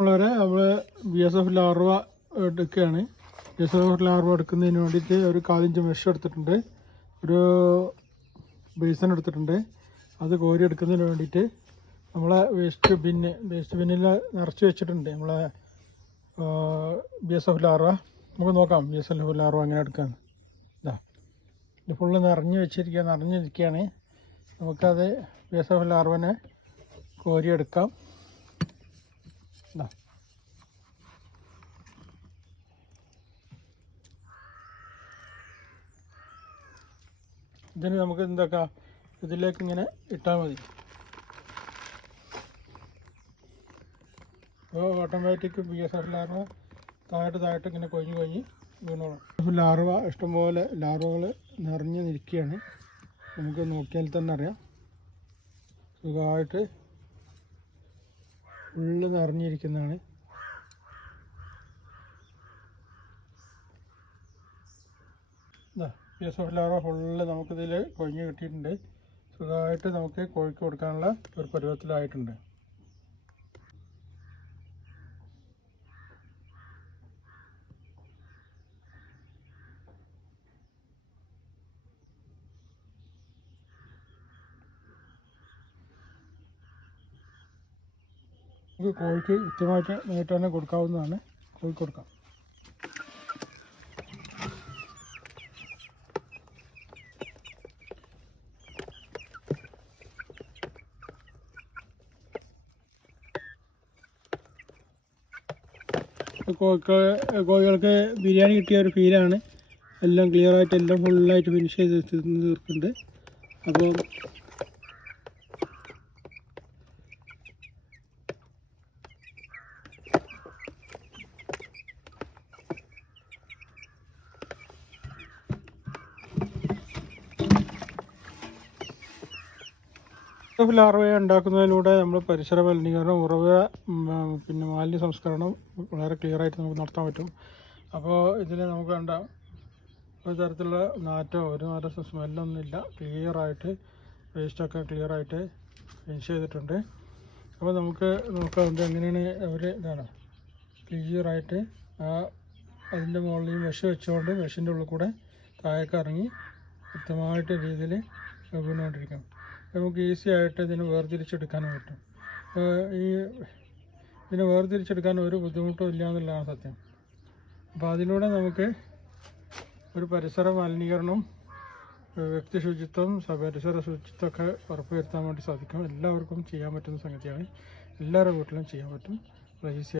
വളരെ നമ്മൾ BSF larva എടുക്കുകയാണ്. BSF ലാർവ എടുക്കുന്നതിന് വേണ്ടിയിട്ട് ഒരു 1/4 ഇഞ്ച് മെഷ് എടുത്തിട്ടുണ്ട്, ഒരു ബേസൺ എടുത്തിട്ടുണ്ട്. അത് കോരി എടുക്കുന്നതിന് വേണ്ടിയിട്ട് നമ്മളെ വേസ്റ്റ് ബിന്നിൽ നിറച്ച് വെച്ചിട്ടുണ്ട് നമ്മളെ BSF ലാർവ. നമുക്ക് നോക്കാം BSF ലാർവ എങ്ങനെ എടുക്കാമെന്ന്. ഇതാ ഇത് ഫുള്ള് നിറഞ്ഞിരിക്കുകയാണ്. നമുക്കത് BSF ലാർവനെ കോരിയെടുക്കാം. ഇതിന് നമുക്ക് എന്താക്കാം, ഇതിലേക്ക് ഇങ്ങനെ ഇട്ടാൽ മതി. അപ്പോൾ ഓട്ടോമാറ്റിക് BSF ലാർവ താഴോട്ട് ഇങ്ങനെ കൊഞ്ഞ് വീണോളും. ലാർവ ഇഷ്ടംപോലെ ലാർവകൾ നിറഞ്ഞ് നിൽക്കുകയാണ്. നമുക്ക് നോക്കിയാൽ തന്നെ അറിയാം, സുഖമായിട്ട് ഫുള്ള് നിറഞ്ഞിരിക്കുന്നതാണ്. BSF ലാർവ ഫുള്ള് നമുക്കിതിൽ കൊഴിഞ്ഞ് കിട്ടിയിട്ടുണ്ട്. സുഖമായിട്ട് നമുക്ക് കോഴിക്ക് കൊടുക്കാനുള്ള ഒരു പരുവത്തിലായിട്ടുണ്ട്. നമുക്ക് കോഴിക്ക് കൃത്യമായിട്ട് നേരിട്ട് തന്നെ കൊടുക്കാവുന്നതാണ്. കോഴിക്ക് കൊടുക്കാം. കോഴികൾക്ക് ബിരിയാണി കിട്ടിയ ഒരു ഫീലാണ്. എല്ലാം ക്ലിയറായിട്ട് എല്ലാം ഫുള്ളായിട്ട് ഫിനിഷ് ചെയ്ത് തീർക്കുന്നുണ്ട്. അപ്പോൾ ലാർവയെ ഉണ്ടാക്കുന്നതിലൂടെ നമ്മൾ പരിസര മലിനീകരണം, പിന്നെ മാലിന്യ സംസ്കരണം വളരെ ക്ലിയറായിട്ട് നമുക്ക് നടത്താൻ പറ്റും. അപ്പോൾ ഇതിൽ നമുക്ക് കണ്ട ഒരു തരത്തിലുള്ള നാറ്റോ ഒരു തരം സ്മെല്ലൊന്നുമില്ല. ക്ലിയറായിട്ട് വേസ്റ്റൊക്കെ ക്ലിയറായിട്ട് ഫിനിഷ് ചെയ്തിട്ടുണ്ട്. അപ്പോൾ നമുക്ക് നോക്കാവുന്നത് എങ്ങനെയാണ് ഇതാണ് ക്ലിയറായിട്ട് അതിൻ്റെ മുകളിൽ മെഷ് വെച്ചുകൊണ്ട് മെഷിൻ്റെ ഉള്ളിൽ കൂടെ താഴേക്ക് ഇറങ്ങി കൃത്യമായിട്ട് രീതിയിൽ വീണുകൊണ്ടിരിക്കും. നമുക്ക് ഈസി ആയിട്ട് ഇതിനെ വേർതിരിച്ചെടുക്കാനും പറ്റും. ഇതിനെ വേർതിരിച്ചെടുക്കാൻ ഒരു ബുദ്ധിമുട്ടും ഇല്ല എന്നുള്ളതാണ് സത്യം. അപ്പോൾ അതിലൂടെ നമുക്ക് ഒരു പരിസര മലിനീകരണവും വ്യക്തി ശുചിത്വം പരിസര ശുചിത്വമൊക്കെ ഉറപ്പുവരുത്താൻ വേണ്ടി സാധിക്കും. എല്ലാവർക്കും ചെയ്യാൻ പറ്റുന്ന സംഗതിയാണ്. എല്ലാവരുടെ വീട്ടിലും ചെയ്യാൻ പറ്റും. ഈസി